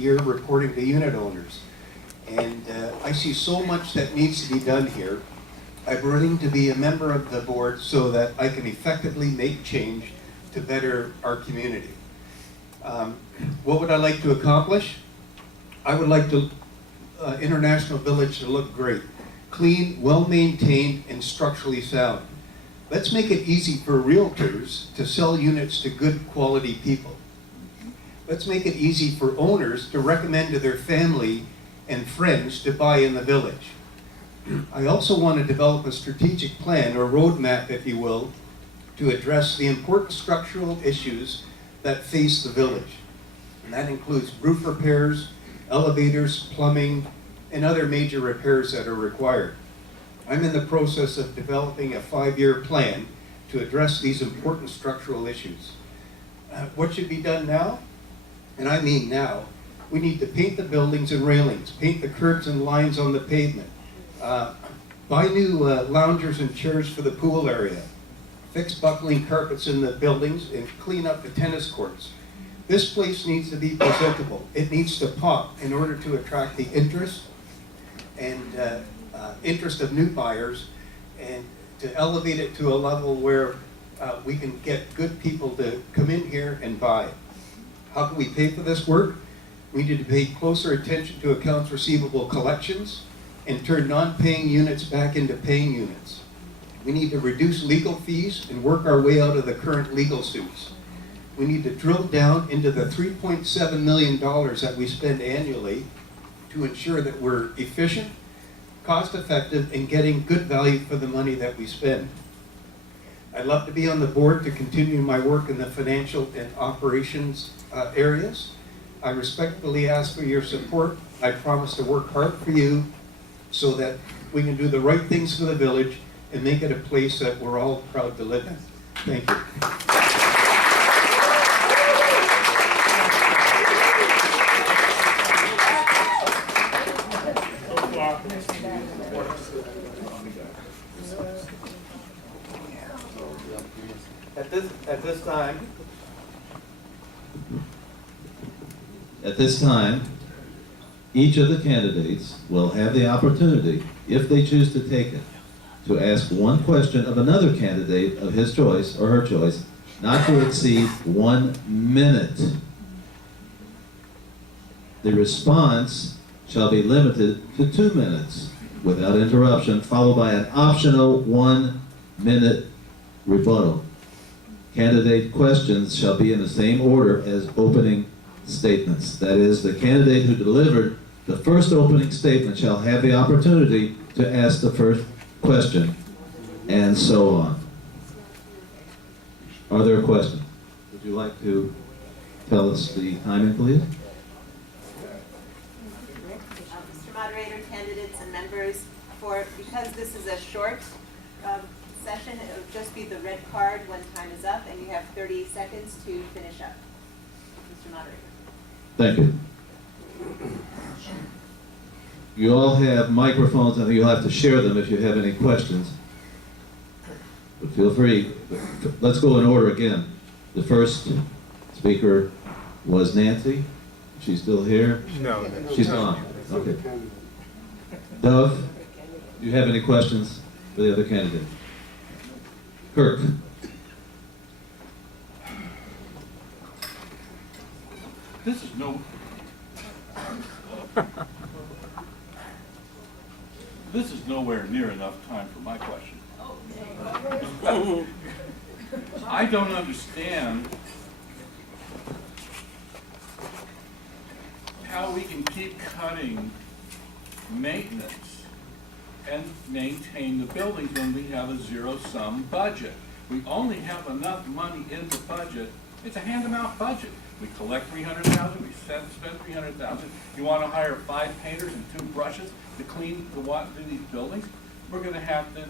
year reporting to unit owners. And I see so much that needs to be done here. I'm willing to be a member of the board so that I can effectively make change to better our community. What would I like to accomplish? I would like the International Village to look great. Clean, well-maintained, and structurally sound. Let's make it easy for realtors to sell units to good quality people. Let's make it easy for owners to recommend to their family and friends to buy in the village. I also want to develop a strategic plan, or roadmap if you will, to address the important structural issues that face the village. And that includes roof repairs, elevators, plumbing, and other major repairs that are required. I'm in the process of developing a 5-year plan to address these important structural issues. What should be done now? And I mean now. We need to paint the buildings and railings, paint the curbs and lines on the pavement, buy new loungers and chairs for the pool area, fix buckling carpets in the buildings, and clean up the tennis courts. This place needs to be presentable. It needs to pop in order to attract the interest of new buyers, and to elevate it to a level where we can get good people to come in here and buy. How can we pay for this work? We need to pay closer attention to accounts receivable collections and turn non-paying units back into paying units. We need to reduce legal fees and work our way out of the current legal suits. We need to drill down into the $3.7 million that we spend annually to ensure that we're efficient, cost-effective, and getting good value for the money that we spend. I'd love to be on the board to continue my work in the financial and operations areas. I respectfully ask for your support. I promise to work hard for you so that we can do the right things for the village and make it a place that we're all proud to live in. Thank you. At this time, each of the candidates will have the opportunity, if they choose to take it, to ask one question of another candidate of his choice or her choice, not to exceed 1 minute. The response shall be limited to 2 minutes without interruption, followed by an optional 1-minute rebuttal. Candidate questions shall be in the same order as opening statements. That is, the candidate who delivered the first opening statement shall have the opportunity to ask the first question, and so on. Are there questions? Would you like to tell us the timing, please? Mr. Moderator, candidates and members, because this is a short session, it will just be the red card when time is up, and you have 30 seconds to finish up. Mr. Moderator. Thank you. You all have microphones. I think you'll have to share them if you have any questions. But feel free. Let's go in order again. The first speaker was Nancy. She's still here? No. She's gone. Okay. Dove, do you have any questions for the other candidate? Kirk. This is This is nowhere near enough time for my question. I don't understand how we can keep cutting maintenance and maintain the buildings when we have a zero-sum budget. We only have enough money in the budget. It's a hand-them-out budget. We collect $300,000, we spend $300,000. You want to hire 5 painters and 2 brushes to clean the water through these buildings? We're going to have to.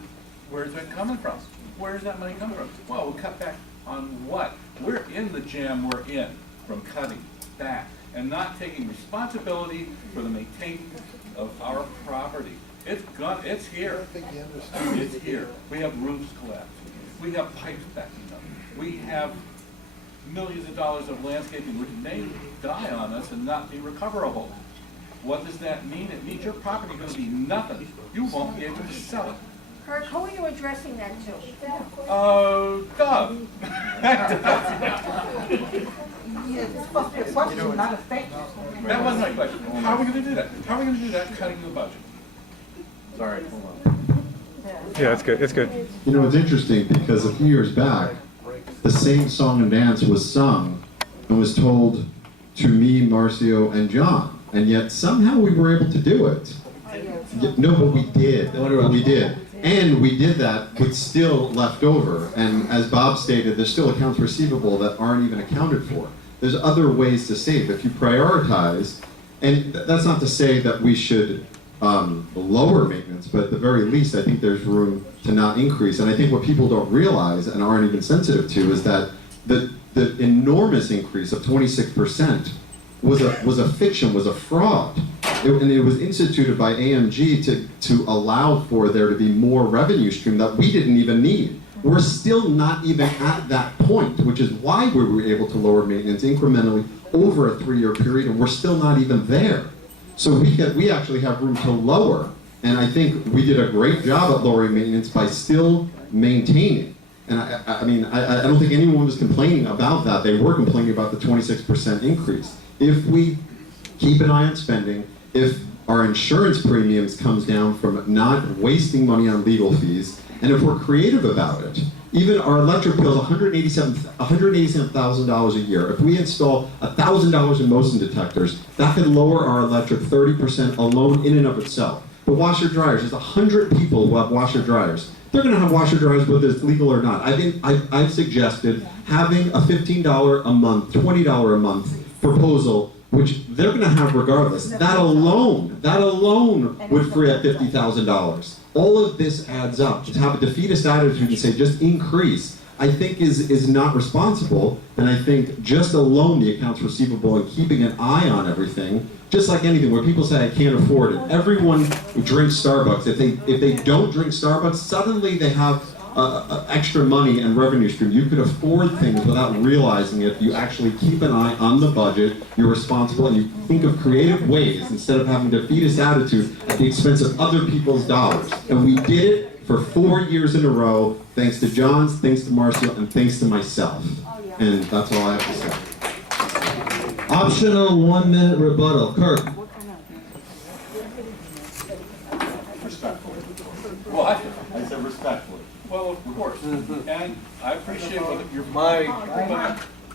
Where's that coming from? Where's that money coming from? Well, we'll cut back on what? We're in the jam we're in from cutting back and not taking responsibility for the maintenance of our property. It's gone. It's here. It's here. We have roofs collapsed. We have pipes backing up. We have millions of dollars of landscaping which may die on us and not be recoverable. What does that mean? It means your property is going to be nothing. You won't be able to sell it. Kirk, how are you addressing that to? Doug. It's supposed to be a question, not a statement. That wasn't my question. How are we going to do that? How are we going to do that cutting the budget? Sorry, hold on. Yeah, it's good. It's good. You know, it's interesting because a few years back, the same song and dance was sung and was told to me, Marcio, and John. And yet somehow we were able to do it. No, but we did. But we did. And we did that with still left over. And as Bob stated, there's still accounts receivable that aren't even accounted for. There's other ways to save. If you prioritize, and that's not to say that we should lower maintenance, but at the very least, I think there's room to not increase. And I think what people don't realize and aren't even sensitive to is that the enormous increase of 26% was a fiction, was a fraud. And it was instituted by AMG to allow for there to be more revenue stream that we didn't even need. We're still not even at that point, which is why we were able to lower maintenance incrementally over a 3-year period, and we're still not even there. So we actually have room to lower, and I think we did a great job at lowering maintenance by still maintaining. And I mean, I don't think anyone was complaining about that. They were complaining about the 26% increase. If we keep an eye on spending, if our insurance premiums comes down from not wasting money on legal fees, and if we're creative about it, even our electric bill is $187,000 a year. If we install $1,000 in motion detectors, that could lower our electric 30% alone in and of itself. The washer dryers, there's 100 people who have washer dryers. They're going to have washer dryers whether it's legal or not. I've suggested having a $15 a month, $20 a month proposal, which they're going to have regardless. That alone would free up $50,000. All of this adds up. To have a defeatist attitude and say just increase, I think is not responsible. And I think just alone the accounts receivable and keeping an eye on everything, just like anything, where people say I can't afford it. Everyone who drinks Starbucks, if they don't drink Starbucks, suddenly they have extra money and revenue stream. You could afford things without realizing it. You actually keep an eye on the budget, you're responsible, and you think of creative ways instead of having a defeatist attitude at the expense of other people's dollars. And we did it for 4 years in a row, thanks to John's, thanks to Marcio, and thanks to myself. And that's all I have to say. Optional 1-minute rebuttal. Kirk. Respectfully. What? I said respectfully. Well, of course. And I appreciate what you're. Mike,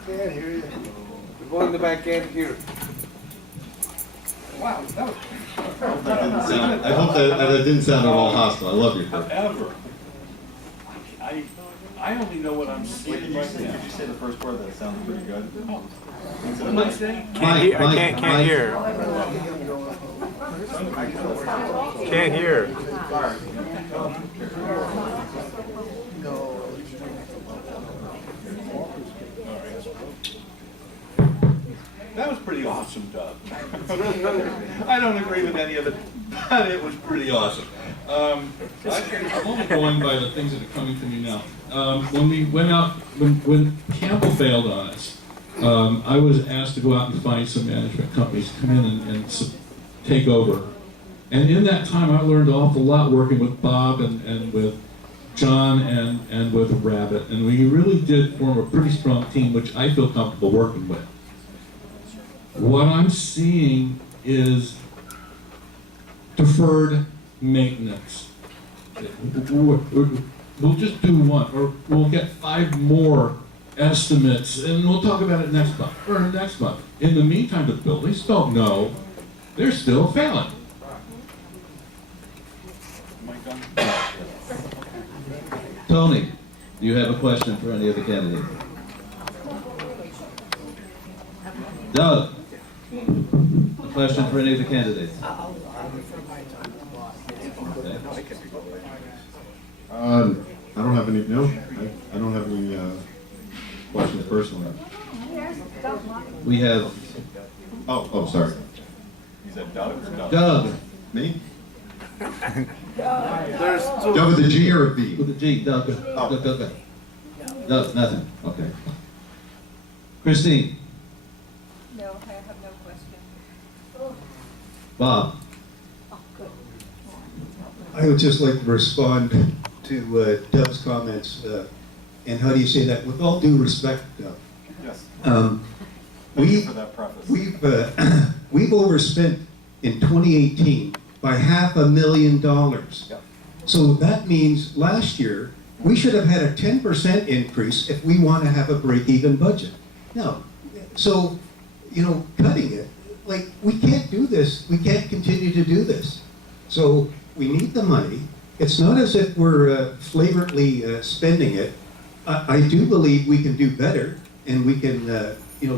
can't hear you. The boy in the back can't hear. Wow, that was. I hope that didn't sound at all hostile. I love you, Kirk. However, I only know what I'm Wait, seeing did right now. you say the first word? That sounded pretty good. Oh, what did I say? Can't hear. Can't hear. That was pretty awesome, Doug. I don't agree with any of it, but it was pretty awesome. I'm only going by the things that are coming to me now. When we went out, when Campbell bailed on us, I was asked to go out and find some management companies to come in and take over. And in that time, I learned an awful lot working with Bob and with John and with Rabbit. And we really did form a pretty strong team, which I feel comfortable working with. What I'm seeing is deferred maintenance. We'll just do one, or we'll get 5 more estimates, and we'll talk about it next month, or next month. In the meantime, the buildings don't know. They're still failing. Am I done? Tony, do you have a question for any of the candidates? Doug, a question for any of the candidates? Okay. I don't have any, no, I don't have any questions personally. We have Oh, sorry. You said Doug or Doug? Doug. Me? There's two. Doug with a G or a B? With the G, Doug. Oh. Doug. Doug, nothing. Okay. Christine? No, I have no question. Bob? I would just like to respond to Dove's comments, and how do you say that? With all due respect, Dove. Yes. Thank you We, for that preface. we've overspent in 2018 by $500,000. Yep. So that means last year, we should have had a 10% increase if we want to have a break-even budget. No, so, cutting it, like, we can't do this, we can't continue to do this. So, we need the money. It's not as if we're flagrantly spending it. I do believe we can do better, and we can,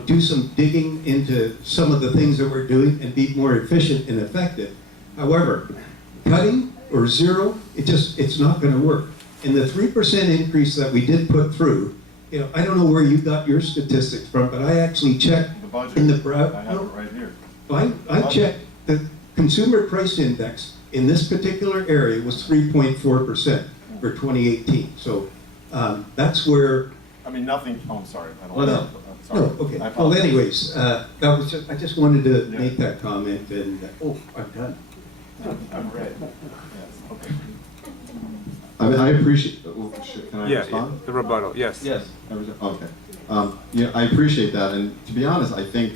do some digging into some of the things that we're doing and be more efficient and effective. However, cutting or zero, it's not gonna work. And the 3% increase that we did put through, I don't know where you got your statistics from, but I actually checked The budget, in the I have it right here. I checked the consumer price index in this particular area was 3.4% for 2018. So that's where. I mean, nothing, oh, I'm sorry. I don't Well, no. I'm sorry. No, okay. I Well, apologize. anyways, that was I just wanted to Yeah. make that comment, and I'm done. I'm ready. Yes, okay. I appreciate, can I Yeah, respond? the rebuttal, yes. Yes. Okay. Yeah, I appreciate that, and to be honest, I think,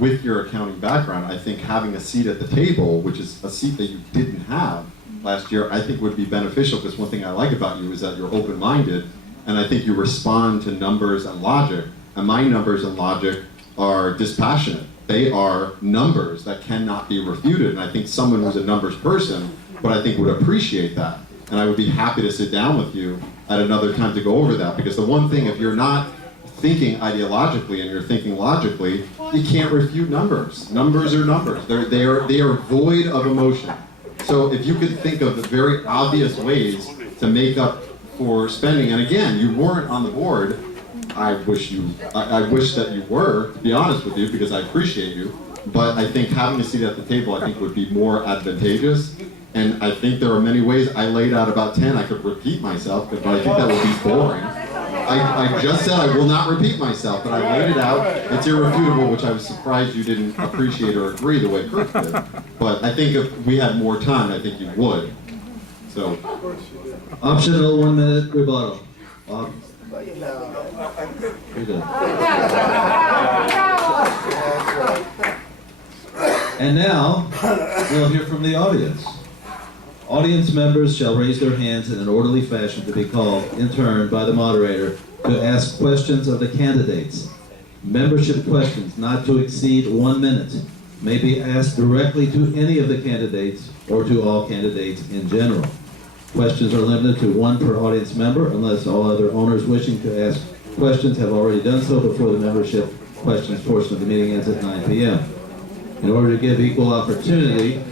with your accounting background, I think having a seat at the table, which is a seat that you didn't have last year, I think would be beneficial, because one thing I like about you is that you're open-minded, and I think you respond to numbers and logic, and my numbers and logic are dispassionate. They are numbers that cannot be refuted, and I think someone who's a numbers person, but I think would appreciate that. And I would be happy to sit down with you at another time to go over that, because the one thing, if you're not thinking ideologically and you're thinking logically, you can't refute numbers. Numbers are numbers. They are void of emotion. So if you could think of the very obvious ways to make up for spending, and again, you weren't on the board. I wish that you were, to be honest with you, because I appreciate you. But I think having a seat at the table, I think, would be more advantageous. And I think there are many ways. I laid out about 10. I could repeat myself, but I think that would be boring. I just said I will not repeat myself, but I laid it out. It's irrefutable, which I was surprised you didn't appreciate or agree the way Kirk did. But I think if we had more time, I think you would. So. Optional 1 minute rebuttal. Bob? You're good. And now, we'll hear from the audience. Audience members shall raise their hands in an orderly fashion to be called in turn by the moderator to ask questions of the candidates. Membership questions not to exceed 1 minute may be asked directly to any of the candidates or to all candidates in general. Questions are limited to 1 per audience member unless all other owners wishing to ask questions have already done so before the membership questions portion of the meeting ends at 9 p.m. In order to give equal opportunity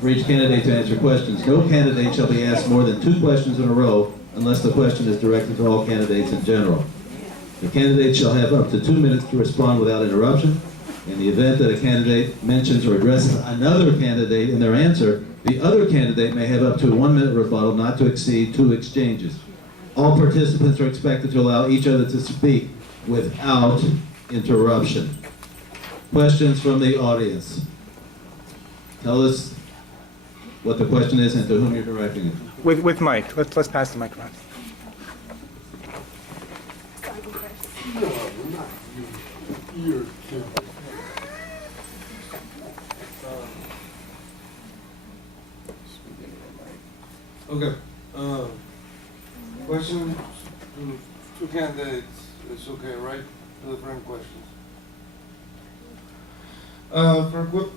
for each candidate to answer questions, no candidate shall be asked more than 2 questions in a row unless the question is directed to all candidates in general. The candidate shall have up to 2 minutes to respond without interruption. In the event that a candidate mentions or addresses another candidate in their answer, the other candidate may have up to a 1 minute rebuttal not to exceed 2 exchanges. All participants are expected to allow each other to speak without interruption. Questions from the audience? Tell us what the question is and to whom you're directing it. With Mike, let's pass the microphone. Okay. Question to 2 candidates. It's okay, right? The different questions.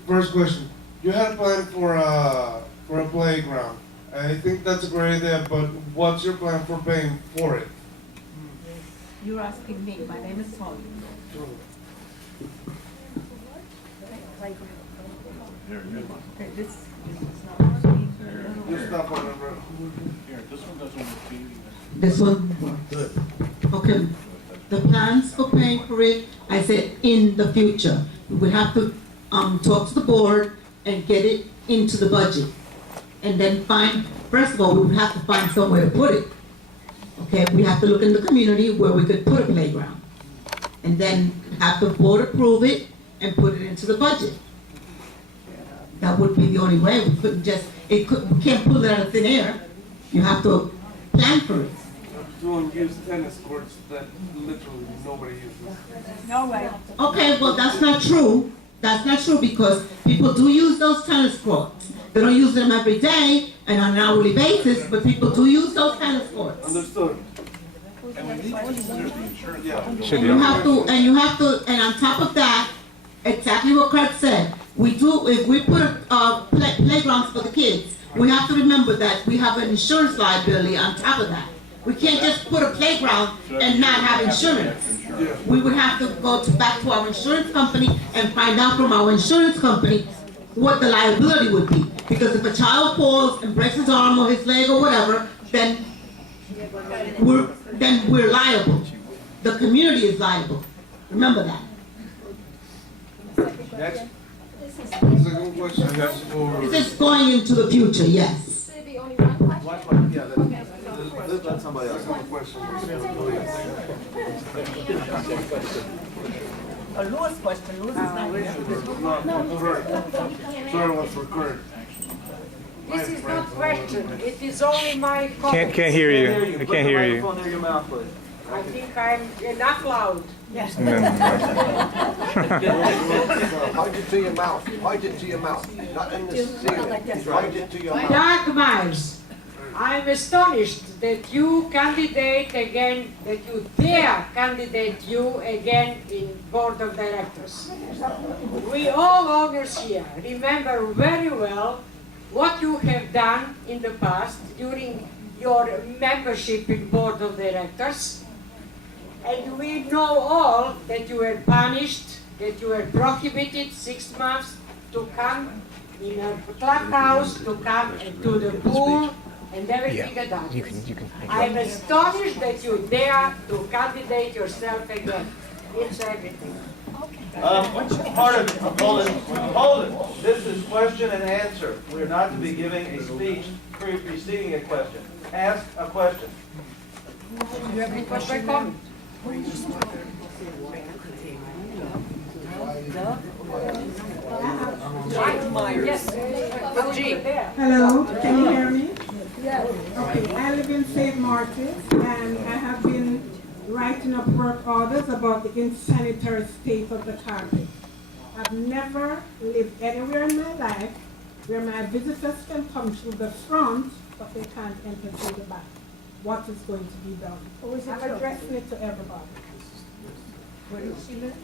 First question. You had a plan for a playground. I think that's a great idea, but what's your plan for paying for it? You're asking me, my name is Tony. Okay, this is not working. Just stop on it, bro. Here, this one doesn't look TV. This one? Good. Okay, the plans for paying for it, I said in the future. We would have to talk to the board and get it into the budget. And then first of all, we would have to find somewhere to put it. Okay, we have to look in the community where we could put a playground. and then have the board approve it and put it into the budget. That would be the only way. We couldn't just, we can't pull it out of thin air. You have to plan for it. Don't use tennis courts that literally nobody uses. No way. Okay, well, that's not true. That's not true because people do use those tennis courts. They don't use them every day and on an hourly basis, but people do use those tennis courts. Understood. And we need to consider the insurance. Yeah. Should And you have to, and on top of that, exactly what Kurt said, if we put playgrounds for the kids, we have to remember that we have an insurance liability on top of that. We can't just put a playground and not have insurance. We would have to go back to our insurance company and find out from our insurance company what the liability would be. Because if a child falls and breaks his arm or his leg or whatever, then we're liable. The community is liable. Remember that. Next. Second question is for. This is going into the future, yes. Let somebody else. Second question A Louis question, Louis is not here. No, Kurt. Sorry, what's for Kurt? This is not question, it is only my comment. Can't hear you. I can't hear you. Near your mouth, please. I think I'm enough loud. Yes. No, no, Point it to your mouth. Point it to your mouth. Not in the ceiling. Point it to your mouth. Dark Miles, I'm astonished that you candidate again, that you dare candidate you again in board of directors. We all owners here remember very well what you have done in the past during your membership in board of directors. And we know all that you were punished, that you were prohibited 6 months to come in a clubhouse, to come and to the pool, and everything about it. I'm astonished that you dare to candidate yourself again. It's everything. Part of it, hold it. This is question and answer. We're not to be giving a speech preceding a question. Ask a question. You have any question, comment? Yes. Hello, can you hear me? Yes. Okay, I live in St. Martin's and I have been writing up work orders about the insanitary state of the carpet. I've never lived anywhere in my life where my visitors can come through the front, but they can't enter through the back. What is going to be done? I'm addressing it to everybody. Where does she live?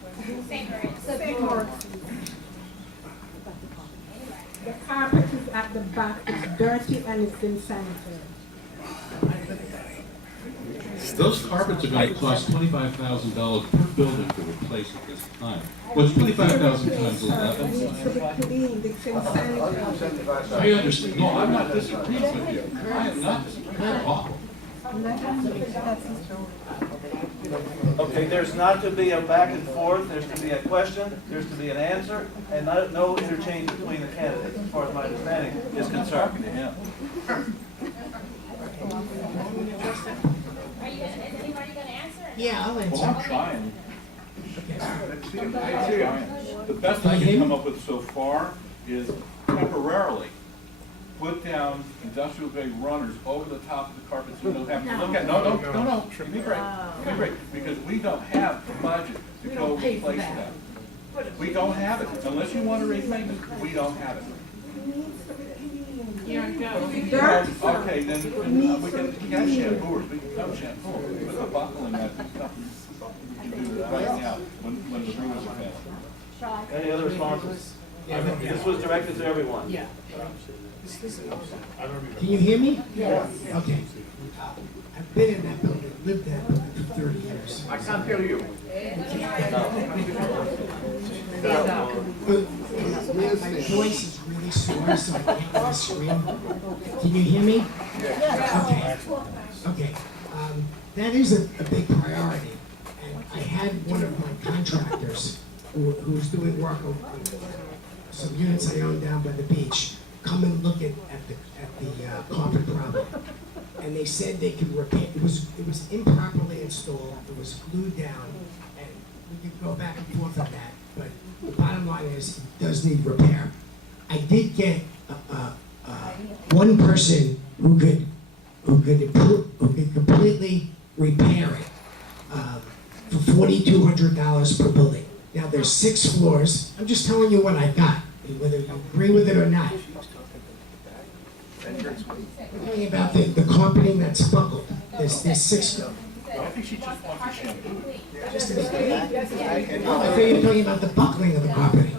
St. Martin's. The carpet is at the back, it's dirty and it's insanitary. Those carpets are going to cost $25,000 per building to replace at this time. What's 25,000 times 11? It needs to be cleaned, it's insanitary. I understand. No, I'm not disagreeing with you. I am not disagreeing at all. Okay, there's not to be a back and forth, there's to be a question, there's to be an answer, and no interchange between the candidates, as far as my understanding is concerned. Talking to him. Yeah, I'll answer. Well, I'm trying. I'm trying. The best I can come up with so far is temporarily put down industrial grade runners over the top of the carpet so we don't have to look at, no, give me a break, because we don't have the budget to go replace that. We don't have it, unless you want to raise maintenance, we don't have it. Okay, then we can shampooers, we can come shampoo, put the buckle in that stuff. We can do that right now, when the rumors are passed. Any other responses? This was directed to everyone. Yeah. Can you hear me? Yes. Okay. I've been in that building, lived in that building for 30 years. I can't hear you. My voice is really sore, so I can't really scream. Can you hear me? Okay. Okay. That is a big priority. And I had one of my contractors who was doing work on some units I own down by the beach come and look at the carpet problem. And they said they could repair, it was improperly installed, it was glued down, and we could go back and forth on that, but the bottom line is, it does need repair. I did get, one person who could completely repair it, for $4,200 per building. Now, there's 6 floors, I'm just telling you what I got, whether you agree with it or not. We're talking about the carpeting that's buckled, there's 6 of them. I think she just wants to shampoo. Just to be clear. Oh, I thought you were talking about the buckling of the carpeting.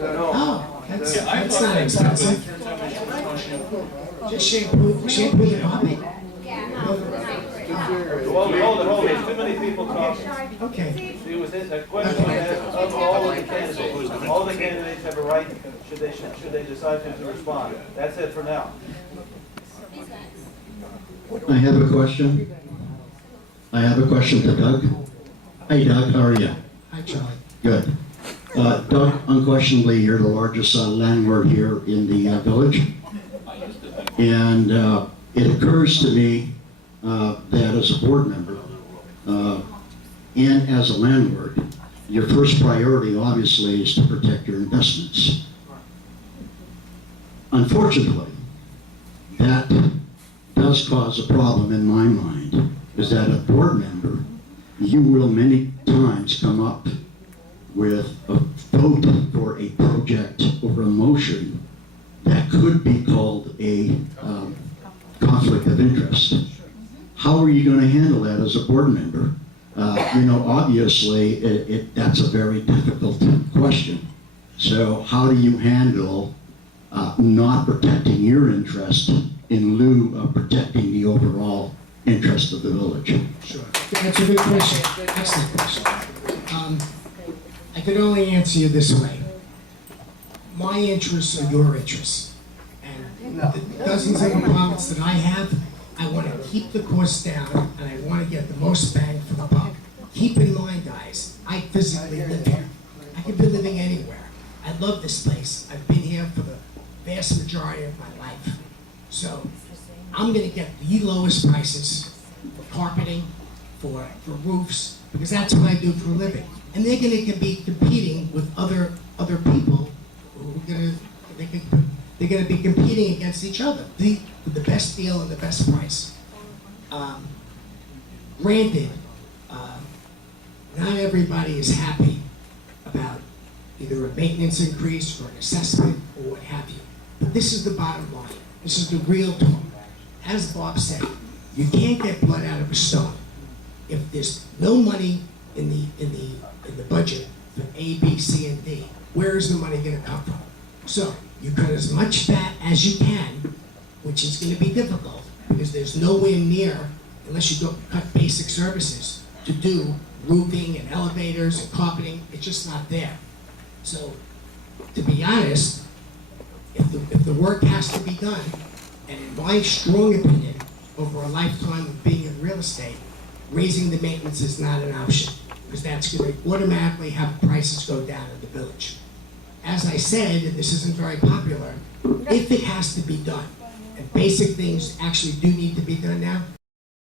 Oh, that's not expensive. Just shampoo the carpet? Hold it, there's too many people talking. Okay. See, within, the question was of all of the candidates, all the candidates have a right, should they decide to respond. That's it for now. I have a question. I have a question to Doug. Hey Doug, how are you? Hi, Charlie. Good. Doug, unquestionably, you're the largest landlord here in the village. And it occurs to me that as a board member and as a landlord, your first priority obviously is to protect your investments. Unfortunately, that does cause a problem in my mind, is that a board member, you will many times come up with a vote for a project or a motion that could be called a conflict of interest. How are you going to handle that as a board member? Obviously, that's a very difficult question. So how do you handle not protecting your interest in lieu of protecting the overall interest of the village? Sure. That's a good question. Excellent question. I can only answer you this way. My interests are your interests. And the dozens of apartments that I have, I want to keep the cost down and I want to get the most bang for the buck. Keep in mind, guys, I physically live here. I could be living anywhere. I love this place. I've been here for the vast majority of my life. So I'm going to get the lowest prices for carpeting, for roofs, because that's what I do for a living. And they're going to be competing with other people who are they're going to be competing against each other for the best deal and the best price. Granted, not everybody is happy about either a maintenance increase or an assessment or what have you. But this is the bottom line. This is the real talk. As Bob said, you can't get blood out of a stone. If there's no money in the budget for A, B, C, and D, where is the money going to come from? So you cut as much fat as you can, which is going to be difficult because there's nowhere near, unless you go cut basic services, to do roofing and elevators and carpeting. It's just not there. So, to be honest, if the work has to be done, and in my strong opinion, over a lifetime of being in real estate, raising the maintenance is not an option, because that's going to automatically have prices go down in the village. As I said, and this isn't very popular, if it has to be done, and basic things actually do need to be done now,